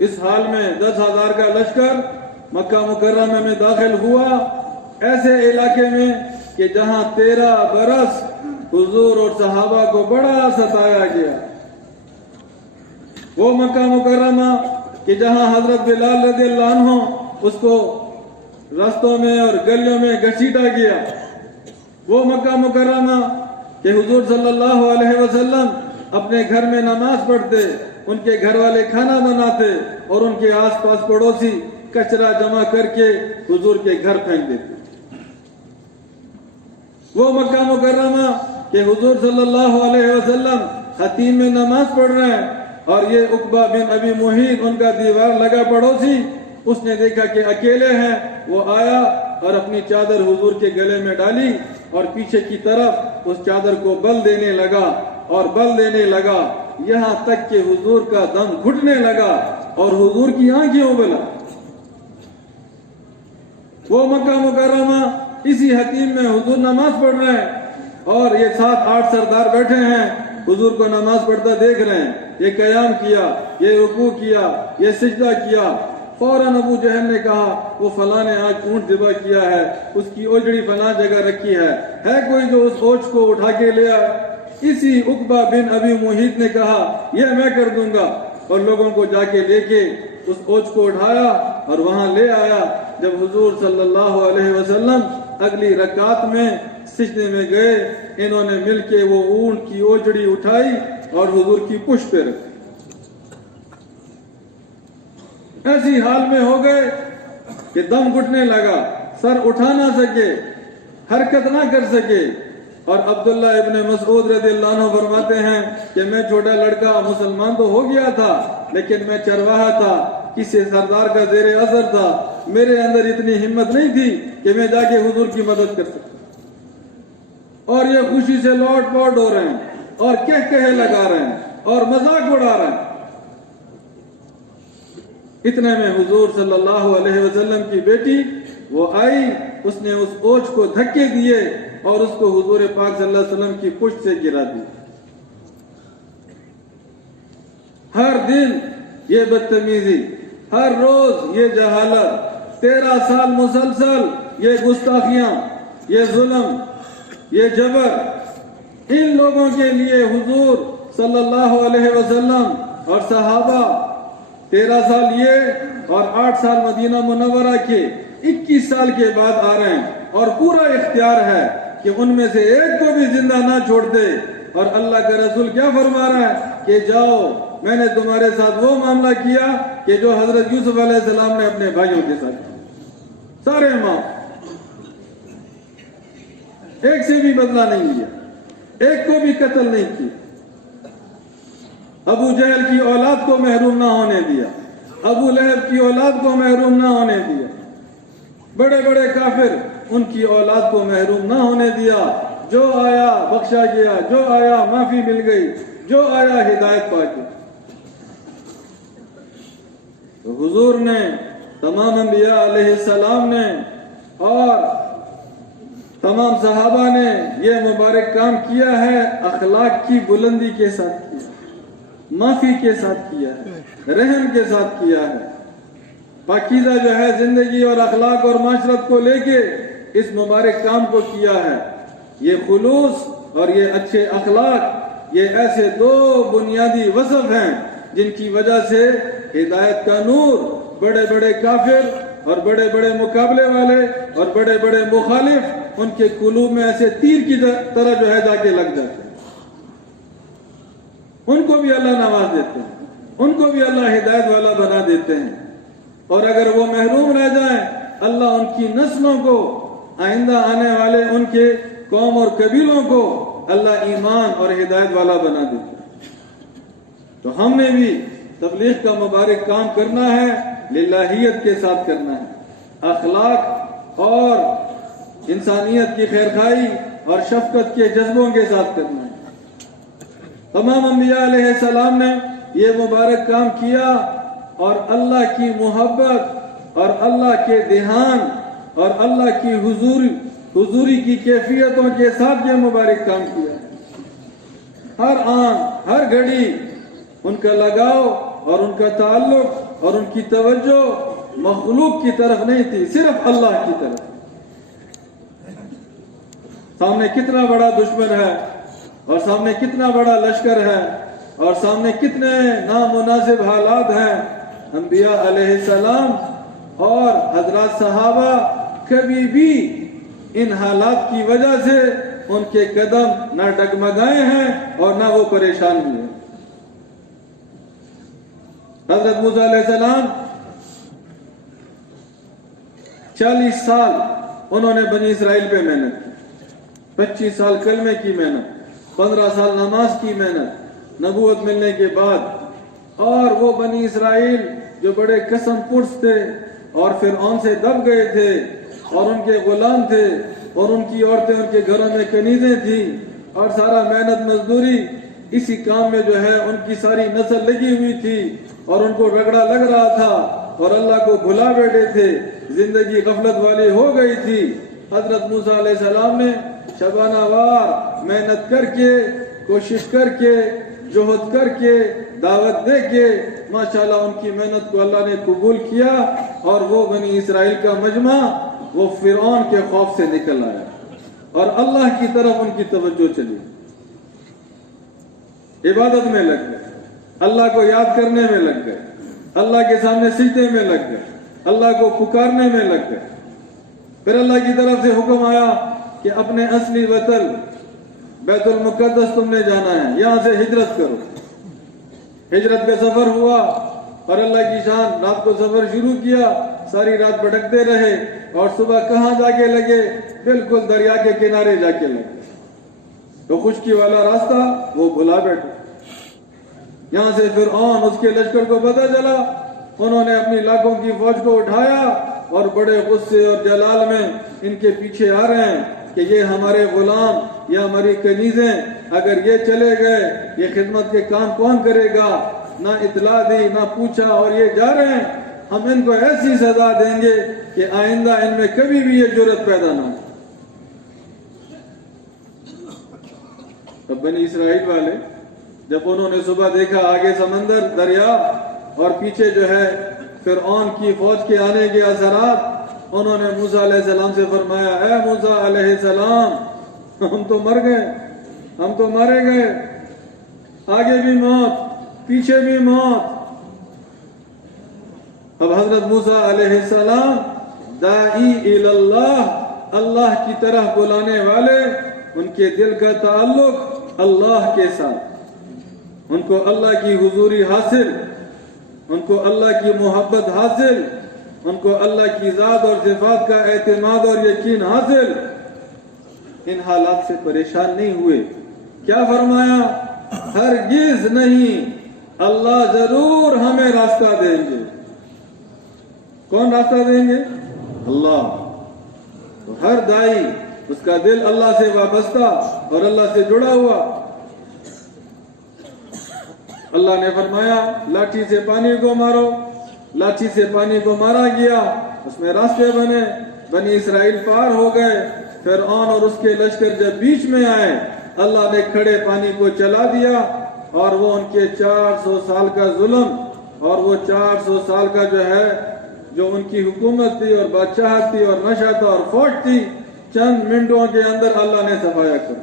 اس حال میں 10,000 کا لشکر مکہ مکرمہ میں داخل ہوا، ایسے علاقے میں کہ جہاں 13 برس حضور اور صحابہ کو بڑا ستایا گیا۔ وہ مکہ مکرمہ کہ جہاں حضرت بلال رضی اللہ عنہ اس کو راستوں میں اور گلیوں میں گھسیٹا گیا۔ وہ مکہ مکرمہ کہ حضور صلی اللہ علیہ وسلم اپنے گھر میں نماز پڑھتے، ان کے گھر والے کھانا بناتے اور ان کے آس پاس پڑوسی کچرا جمع کر کے حضور کے گھر پھینک دیتے۔ وہ مکہ مکرمہ کہ حضور صلی اللہ علیہ وسلم خطیم میں نماز پڑھ رہے ہیں اور یہ عقبہ بن ابی معیط ان کا دیوار لگا پڑوسی، اس نے دیکھا کہ اکیلے ہیں، وہ آیا اور اپنی چادر حضور کے گلے میں ڈالی اور پیچھے کی طرف اس چادر کو بل دینے لگا اور بل دینے لگا، یہاں تک کہ حضور کا دم گھٹنے لگا اور حضور کی آنکھیں ابلا۔ وہ مکہ مکرمہ اسی حتیم میں حضور نماز پڑھ رہے ہیں اور یہ 7-8 سردار بیٹھے ہیں، حضور کو نماز پڑھتا دیکھ رہے ہیں، یہ قیام کیا، یہ رکوع کیا، یہ سجدہ کیا۔ فوراً ابو جہل نے کہا وہ فلاں نے آج اونٹ ذبح کیا ہے، اس کی اوجڑی فلاں جگہ رکھی ہے کوئی جو اس اوچ کو اٹھا کے لے آئے؟ اسی عقبہ بن ابی معیط نے کہا یہ میں کر دوں گا، اور لوگوں کو جا کے لے کے اس اوچ کو اٹھایا اور وہاں لے آیا۔ جب حضور صلی اللہ علیہ وسلم اگلی رکعت میں سجدے میں گئے، انہوں نے مل کے وہ اونٹ کی اوجڑی اٹھائی اور حضور کی پشت پہ رکھی۔ ایسی حال میں ہو گئے کہ دم گھٹنے لگا، سر اٹھا نہ سکے، حرکت نہ کر سکے۔ اور عبداللہ ابن مسعود رضی اللہ عنہ فرماتے ہیں کہ میں چھوٹا لڑکا مسلمان تو ہو گیا تھا، لیکن میں چرواہا تھا، کسی سردار کا زیر اثر تھا، میرے اندر اتنی ہمت نہیں تھی کہ میں جا کے حضور کی مدد کر سکتا۔ اور یہ خوشی سے لوٹ پوٹ ہو رہے ہیں اور کہے لگا رہے ہیں اور مذاق اڑا رہے ہیں۔ اتنے میں حضور صلی اللہ علیہ وسلم کی بیٹی وہ آئی، اس نے اس اوچ کو دھکے دیے اور اس کو حضور پاک صلی اللہ علیہ وسلم کی پشت سے گرا دی۔ ہر دن یہ بدتمیزی، ہر روز یہ جہالت، 13 سال مسلسل یہ گستاخیاں، یہ ظلم، یہ جبر، ان لوگوں کے لیے حضور صلی اللہ علیہ وسلم اور صحابہ 13 سال یہ اور 8 سال مدینہ منورہ کے 21 سال کے بعد آ رہے ہیں، اور پورا اختیار ہے کہ ان میں سے ایک کو بھی زندہ نہ چھوڑ دے۔ اور اللہ کا رسول کیا فرما رہا ہے کہ جاؤ، میں نے تمہارے ساتھ وہ معاملہ کیا کہ جو حضرت یوسف علیہ السلام نے اپنے بھائیوں کے ساتھ کیا، سارے معاف، ایک سے بھی بدلہ نہیں لیا، ایک کو بھی قتل نہیں کیا، ابو جہل کی اولاد کو محروم نہ ہونے دیا، ابو لہب کی اولاد کو محروم نہ ہونے دیا، بڑے بڑے کافر ان کی اولاد کو محروم نہ ہونے دیا۔ جو آیا بخشا گیا، جو آیا معافی مل گئی، جو آیا ہدایت پا گیا۔ تو حضور نے، تمام انبیاء علیہ السلام نے اور تمام صحابہ نے یہ مبارک کام کیا ہے، اخلاق کی بلندی کے ساتھ کیا، معافی کے ساتھ کیا ہے، رحم کے ساتھ کیا ہے، پاکیزہ جو ہے زندگی اور اخلاق اور معاشرت کو لے کے اس مبارک کام کو کیا ہے۔ یہ خلوص اور یہ اچھے اخلاق، یہ ایسے 2 بنیادی وصف ہیں جن کی وجہ سے ہدایت کا نور بڑے بڑے کافر اور بڑے بڑے مقابلے والے اور بڑے بڑے مخالف ان کے قلوب میں ایسے تیر کی طرح جو ہے جا کے لگ جاتے ہیں۔ ان کو بھی اللہ نواز دیتے ہیں، ان کو بھی اللہ ہدایت والا بنا دیتے ہیں، اور اگر وہ محروم رہ جائیں اللہ ان کی نسلوں کو، آئندہ آنے والے ان کے قوم اور قبیلوں کو اللہ ایمان اور ہدایت والا بنا دیتے ہیں۔ تو ہم نے بھی تبلیغ کا مبارک کام کرنا ہے، للہیت کے ساتھ کرنا ہے، اخلاق اور انسانیت کی خیرخواہی اور شفقت کے جذبوں کے ساتھ کرنا ہے۔ تمام انبیاء علیہ السلام نے یہ مبارک کام کیا، اور اللہ کی محبت اور اللہ کے دھیان اور اللہ کی حضوری کی کیفیتوں کے ساتھ یہ مبارک کام کیا۔ ہر آن ہر گھڑی ان کا لگاؤ اور ان کا تعلق اور ان کی توجہ مخلوق کی طرف نہیں تھی، صرف اللہ کی طرف۔ سامنے کتنا بڑا دشمن ہے اور سامنے کتنا بڑا لشکر ہے اور سامنے کتنے نامناسب حالات ہیں، انبیاء علیہ السلام اور حضرات صحابہ کبھی بھی ان حالات کی وجہ سے ان کے قدم نہ ڈگمگائے ہیں اور نہ وہ پریشان ہوئے۔ حضرت موسیٰ علیہ السلام 40 سال انہوں نے بنی اسرائیل پہ محنت کی، 25 سال کلمے کی محنت، 15 سال نماز کی محنت نبوت ملنے کے بعد، اور وہ بنی اسرائیل جو بڑے قسم پرس تھے اور فرعون سے دب گئے تھے اور ان کے غلام تھے اور ان کی عورتیں ان کے گھروں میں کنیزیں تھیں اور سارا محنت مزدوری اسی کام میں جو ہے ان کی ساری نسل لگی ہوئی تھی اور ان کو رگڑا لگ رہا تھا اور اللہ کو بھلا بیٹھے تھے، زندگی غفلت والی ہو گئی تھی۔ حضرت موسیٰ علیہ السلام نے شبانہ وار محنت کر کے، کوشش کر کے، جہد کر کے، دعوت دے کے ماشاءاللہ ان کی محنت کو اللہ نے قبول کیا اور وہ بنی اسرائیل کا مجمع وہ فرعون کے خوف سے نکل آیا اور اللہ کی طرف ان کی توجہ چلی، عبادت میں لگ گئے، اللہ کو یاد کرنے میں لگ گئے، اللہ کے سامنے سجدے میں لگ گئے، اللہ کو پکارنے میں لگ گئے۔ پھر اللہ کی طرف سے حکم آیا کہ اپنے اصلی وطن بیت المقدس تم نے جانا ہے، یہاں سے ہجرت کرو۔ ہجرت کا سفر ہوا اور اللہ کی شان، رات کو سفر شروع کیا، ساری رات بھٹکتے رہے اور صبح کہاں جا کے لگے؟ بالکل دریا کے کنارے جا کے لگے۔ تو خشکی والا راستہ وہ بھلا بیٹھے۔ یہاں سے فرعون اس کے لشکر کو پتہ چلا، انہوں نے اپنی لاکھوں کی فوج کو اٹھایا اور بڑے غصے اور جلال میں ان کے پیچھے آ رہے ہیں کہ یہ ہمارے غلام یا ہماری کنیزیں اگر یہ چلے گئے یہ خدمت کے کام کون کرے گا؟ نہ اطلاع دی نہ پوچھا اور یہ جا رہے ہیں، ہم ان کو ایسی سزا دیں گے کہ آئندہ ان میں کبھی بھی یہ جرأت پیدا نہ ہو۔ اب بنی اسرائیل والے جب انہوں نے صبح دیکھا آگے سمندر دریا اور پیچھے جو ہے فرعون کی فوج کے آنے کے اثرات، انہوں نے موسیٰ علیہ السلام سے فرمایا، اے موسیٰ علیہ السلام ہم تو مر گئے، ہم تو مارے گئے، آگے بھی موت پیچھے بھی موت۔ اب حضرت موسیٰ علیہ السلام داعی اللہ، اللہ کی طرح بلانے والے، ان کے دل کا تعلق اللہ کے ساتھ، ان کو اللہ کی حضوری حاصل، ان کو اللہ کی محبت حاصل، ان کو اللہ کی ذات اور صفات کا اعتماد اور یقین حاصل، ان حالات سے پریشان نہیں ہوئے۔ کیا فرمایا؟ ہرگز نہیں، اللہ ضرور ہمیں راستہ دیں گے۔ کون راستہ دیں گے؟ اللہ۔ تو ہر دائی اس کا دل اللہ سے وابستہ اور اللہ سے جڑا ہوا۔ اللہ نے فرمایا لاٹھی سے پانی کو مارو، لاٹھی سے پانی کو مارا گیا، اس میں راستے بنے، بنی اسرائیل پار ہو گئے۔ فرعون اور اس کے لشکر جب بیچ میں آئے، اللہ نے کھڑے پانی کو چلا دیا اور وہ ان کے 400 سال کا ظلم اور وہ 400 سال کا جو ہے جو ان کی حکومت تھی اور بادشاہت تھی اور نشہ تھا اور فوج تھی، چند منٹوں کے اندر اللہ نے صفایا کر